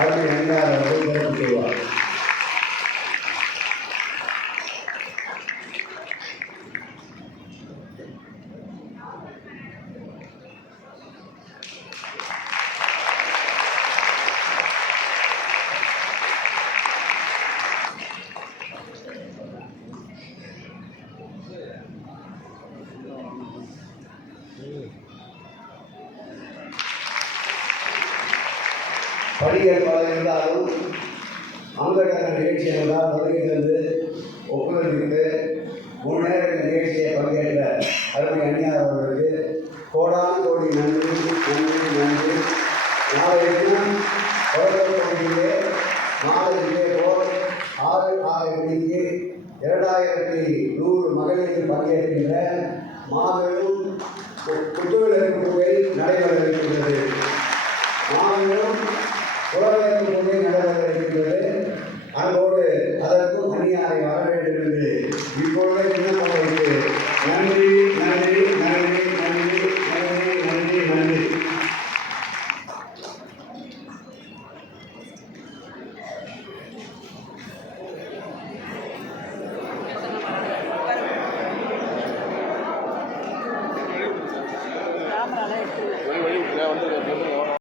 அருமை அணியார் அவர்கள் சிறப்பு செய்வார். பணிகள் பல இருந்தாலும் அங்கடக நிகழ்ச்சி என்றால் வருகை தந்து ஒப்புதலிட்டு 3 நேர நிகழ்ச்சியை பங்கேற்ற அருமை அணியார் அவர்களுக்கு கோடான கோடி நன்றி நன்றி நன்றி. நாளைய தினம் தொடர்புகளிலே நாளை இதேபோல் 6 மணிக்கு 2100 மகளிர் பங்கேற்கின்ற மாபெரும் குத்துவிளக்கு பூஜை நடைபெற இருக்கின்றது. மாபெரும் குலவேற்று பூஜை நடைபெற இருக்கின்றது. அதோடு அதற்கும் அணியாரை வர வேண்டும் என்று இப்பொழுதே விண்ணப்பம் வைத்து நன்றி